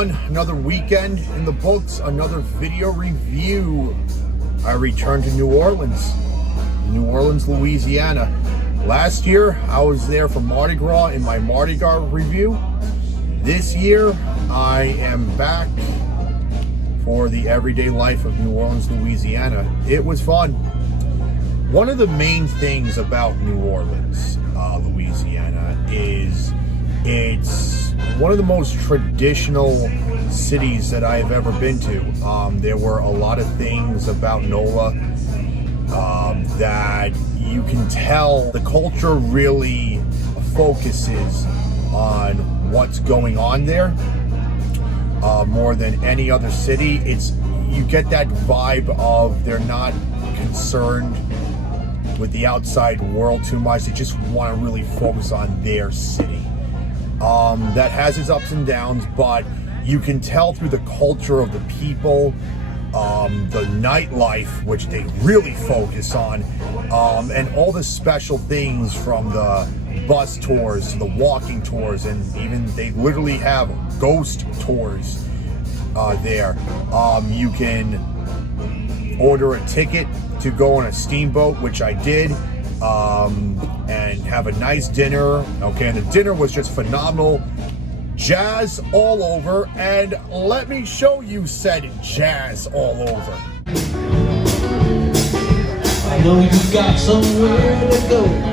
fun. Another weekend in the books, another video review. I returned to New Orleans, Louisiana. Last year, I was there for Mardi Gras in my Mardi Gras review. This year, I am back for the everyday life of New Orleans, Louisiana. It was fun. One of the main things about New Orleans, Louisiana, is it's one of the most traditional cities that I have ever been to. There were a lot of things about NOLA that you can tell the culture really focuses on what's going on there more than any other city. You get that vibe of they're not concerned with the outside world too much. They just want to really focus on their city. That has its ups and downs, but you can tell through the culture of the people, the nightlife, which they really focus on, and all the special things from the bus tours to the walking tours, and even they literally have ghost tours there. You can order a ticket to go on a steamboat, which I did, and have a nice dinner. Okay, and the dinner was just phenomenal. Jazz all over, and let me show you said jazz all over. I know you got somewhere to go.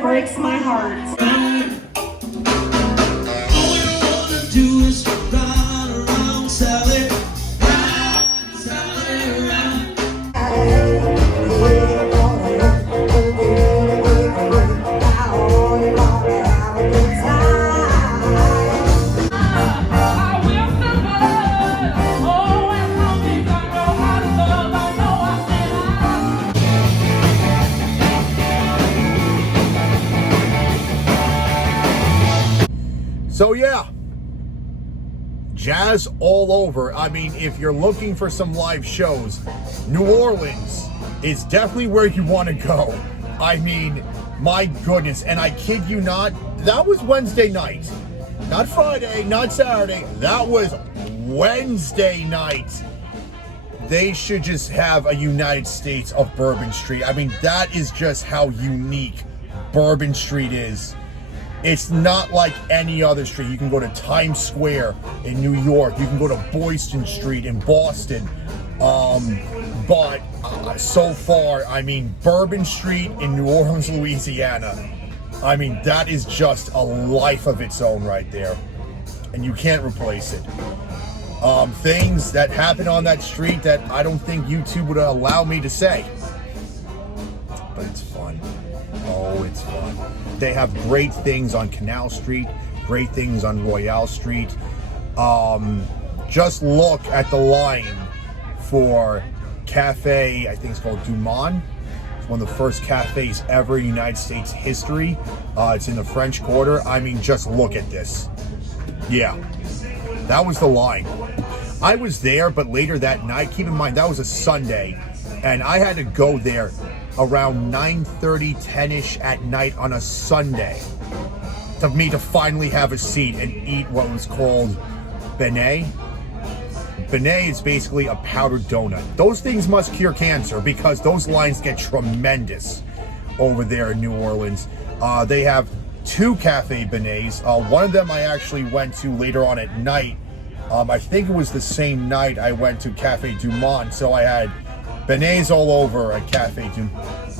Breaks my heart. All you wanna do is run around, sell it around. So yeah, jazz all over. I mean, if you're looking for some live shows, New Orleans is definitely where you want to go. I mean, my goodness, and I kid you not, that was Wednesday night. Not Friday, not Saturday, that was Wednesday night. They should just have a United States of Bourbon Street. I mean, that is just how unique Bourbon Street is. It's not like any other street. You can go to Times Square in New York. You can go to Boylston Street in Boston. But so far, I mean, Bourbon Street in New Orleans, Louisiana, I mean, that is just a life of its own right there. And you can't replace it. Things that happen on that street that I don't think YouTube would allow me to say. But it's fun. Oh, it's fun. They have great things on Canal Street, great things on Royale Street. Just look at the line for Cafe, I think it's called Dumont. It's one of the first cafes ever in United States history. It's in the French Quarter. I mean, just look at this. Yeah, that was the line. I was there, but later that night, keep in mind, that was a Sunday, and I had to go there around 9:30, 10-ish at night on a Sunday for me to finally have a seat and eat what was called beignet. Beignet is basically a powdered donut. Those things must cure cancer because those lines get tremendous over there in New Orleans. They have two cafe beignets. One of them I actually went to later on at night. I think it was the same night I went to Cafe Dumont, so I had beignets all over at Cafe Du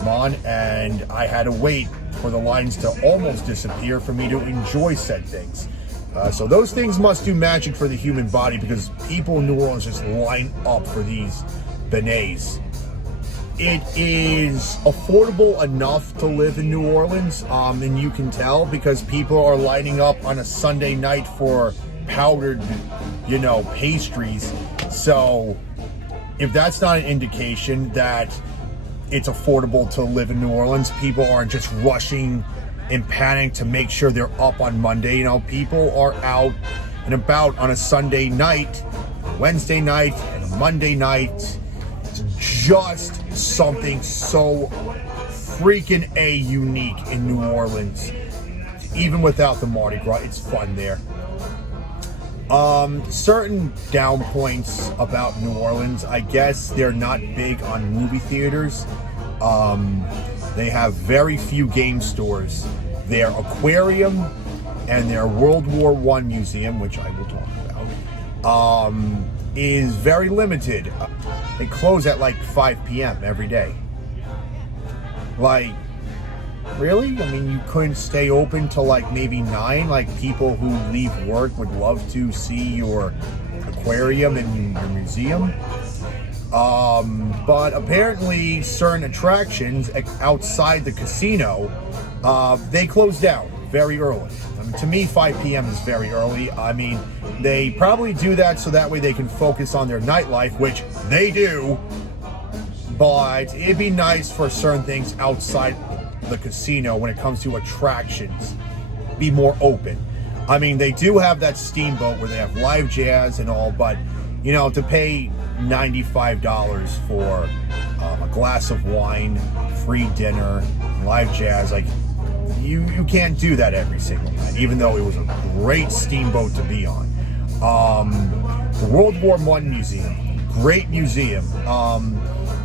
Monde, and I had to wait for the lines to almost disappear for me to enjoy said things. So those things must do magic for the human body, because people in New Orleans just line up for these beignets. It is affordable enough to live in New Orleans, and you can tell because people are lining up on a Sunday night for powdered, pastries. So if that's not an indication that it's affordable to live in New Orleans, people aren't just rushing in panic to make sure they're up on Monday. People are out and about on a Sunday night, Wednesday night, and a Monday night. It's just something so freaking unique in New Orleans. Even without the Mardi Gras, it's fun there. Certain down points about New Orleans, I guess they're not big on movie theaters. They have very few game stores. Their aquarium and their World War I museum, which I will talk about, is very limited. They close at like 5 p.m. every day. Like, really? I mean, you couldn't stay open till like maybe 9? Like, people who leave work would love to see your aquarium and your museum. But apparently certain attractions outside the casino, they close down very early. I mean, to me, 5 p.m. is very early. I mean, they probably do that so that way they can focus on their nightlife, which they do. But it'd be nice for certain things outside the casino when it comes to attractions be more open. I mean, they do have that steamboat where they have live jazz and all, but to pay $95 for a glass of wine, free dinner, live jazz, like you can't do that every single night, even though it was a great steamboat to be on. The World War I Museum, great museum.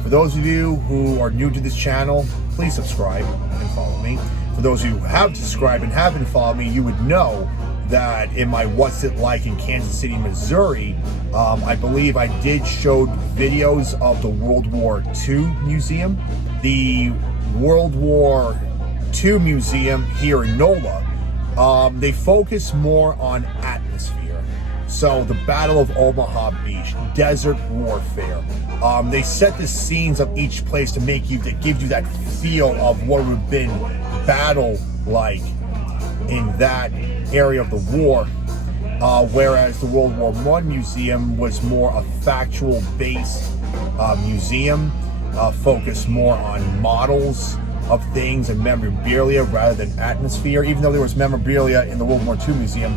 For those of you who are new to this channel, please subscribe and follow me. For those of you who have subscribed and haven't followed me, you would know that in my What's It Like in Kansas City, Missouri, I believe I did show videos of the World War II Museum. The World War II Museum here in NOLA, they focus more on atmosphere. So the Battle of Omaha Beach, desert warfare. They set the scenes of each place to give you that feel of what would have been battle like in that area of the war. Whereas the World War I Museum was more a factual-based museum, focused more on models of things and memorabilia rather than atmosphere. Even though there was memorabilia in the World War II Museum,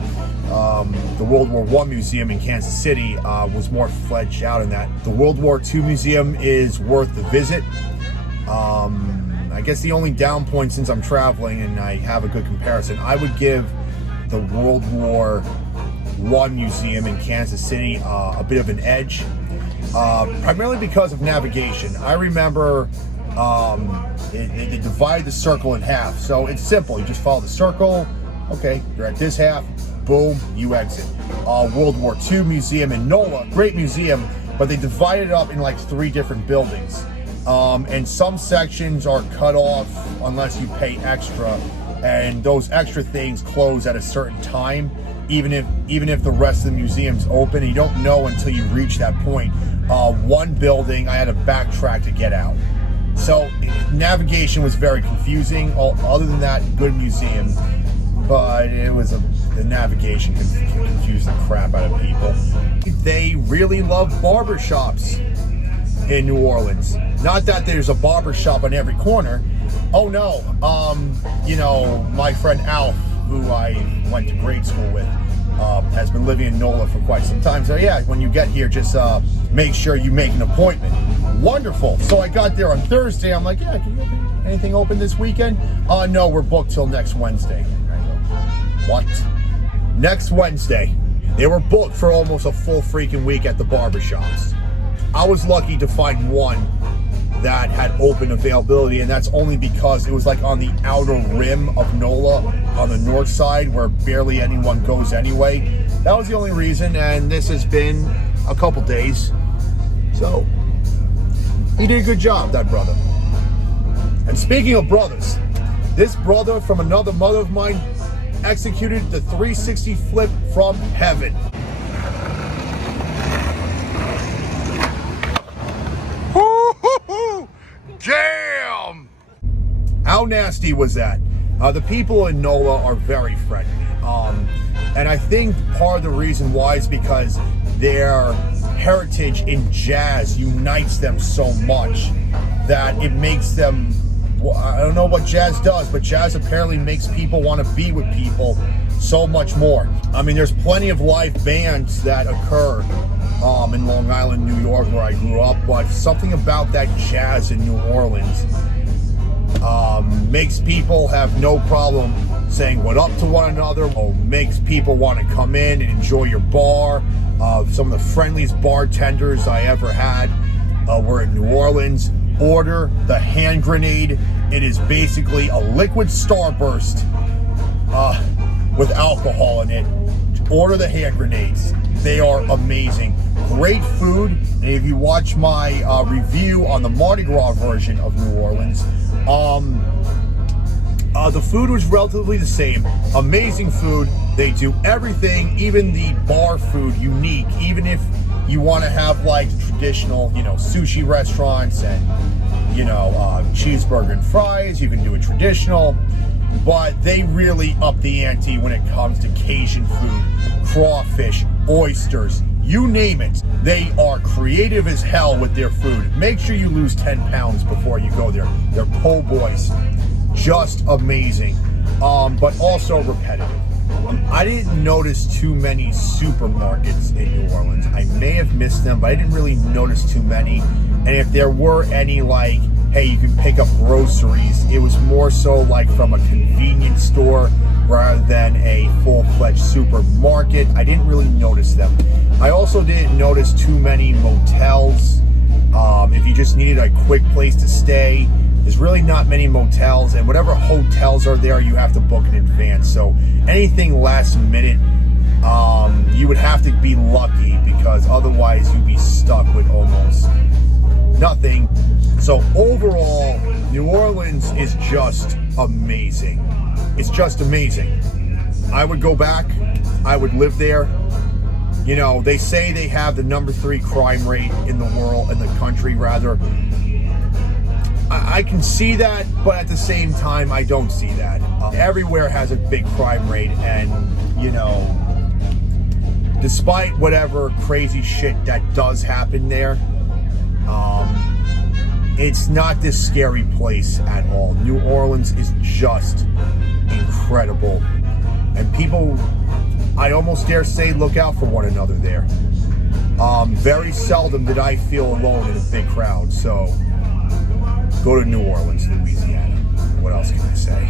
the World War I Museum in Kansas City was more fledged out in that. The World War II Museum is worth the visit. I guess the only down point, since I'm traveling and I have a good comparison, I would give the World War I Museum in Kansas City a bit of an edge, primarily because of navigation. I remember they divide the circle in half, so it's simple. You just follow the circle. Okay, you're at this half, boom, you exit. World War II Museum in NOLA, great museum, but they divided it up in like 3 different buildings. And some sections are cut off unless you pay extra, and those extra things close at a certain time, even if the rest of the museum's open. You don't know until you reach that point. One building, I had to backtrack to get out. So navigation was very confusing. Other than that, good museum, but it was the navigation confused the crap out of people. They really love barber shops in New Orleans. Not that there's a barber shop on every corner. Oh no, my friend Alf, who I went to grade school with, has been living in NOLA for quite some time. So yeah, when you get here, just make sure you make an appointment. Wonderful. So I got there on Thursday. I'm like, yeah, can you open anything open this weekend? No, we're booked till next Wednesday. I go, what? Next Wednesday? They were booked for almost a full freaking week at the barber shops. I was lucky to find one that had open availability, and that's only because it was like on the outer rim of NOLA on the north side where barely anyone goes anyway. That was the only reason, and this has been a couple days. So He did a good job, that brother. And speaking of brothers, this brother from another mother of mine executed the 360 flip from heaven. Damn! How nasty was that? The people in NOLA are very friendly. And I think part of the reason why is because their heritage in jazz unites them so much that it makes them, I don't know what jazz does, but jazz apparently makes people want to be with people so much more. I mean, there's plenty of live bands that occur in Long Island, New York, where I grew up, but something about that jazz in New Orleans makes people have no problem saying what up to one another, makes people want to come in and enjoy your bar. Some of the friendliest bartenders I ever had were in New Orleans. Order the hand grenade. It is basically a liquid starburst with alcohol in it. Order the hand grenades. They are amazing. Great food. And if you watch my review on the Mardi Gras version of New Orleans, the food was relatively the same. Amazing food. They do everything, even the bar food, unique. Even if you want to have like traditional, sushi restaurants and, cheeseburger and fries, you can do it traditional. But they really up the ante when it comes to Cajun food, crawfish, oysters, you name it. They are creative as hell with their food. Make sure you lose 10 pounds before you go there. They're po' boys. Just amazing, but also repetitive. I didn't notice too many supermarkets in New Orleans. I may have missed them, but I didn't really notice too many. And if there were any, like, hey, you can pick up groceries, it was more so like from a convenience store rather than a full-fledged supermarket. I didn't really notice them. I also didn't notice too many motels. If you just needed a quick place to stay, there's really not many motels, and whatever hotels are there, you have to book in advance. So anything last minute, you would have to be lucky, because otherwise you'd be stuck with almost nothing. So overall, New Orleans is just amazing. It's just amazing. I would go back. I would live there. They say they have the number 3 crime rate in the world, in the country rather. I can see that, but at the same time, I don't see that. Everywhere has a big crime rate, and, despite whatever crazy shit that does happen there, it's not this scary place at all. New Orleans is just incredible. And people, I almost dare say, look out for one another there. Very seldom did I feel alone in a big crowd, so go to New Orleans, Louisiana. What else can I say?